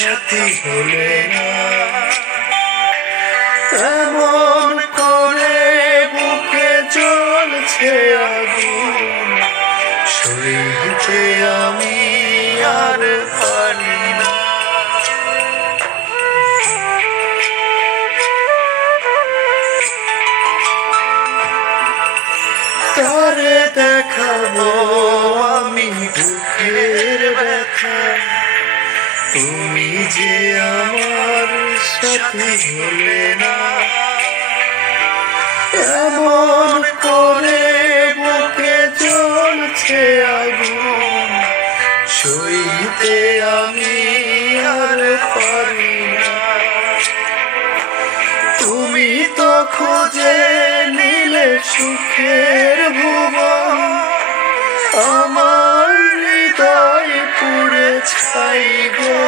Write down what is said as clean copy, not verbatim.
সাথী হলে না, এমন করে বুকে জ্বলছে আগুন, সইতে আমি আর পারি না। কারে দেখাবো আমি দুঃখের ব্যথা, তুমি যে আমার সাথী হলে না। এমন করে বুকে জ্বলছে আগুন, সইতে আমি আর পারি না। তুমি তো খুঁজে নিলে সুখের ভুবন, আমার হৃদয় পুড়ে ছাই গো।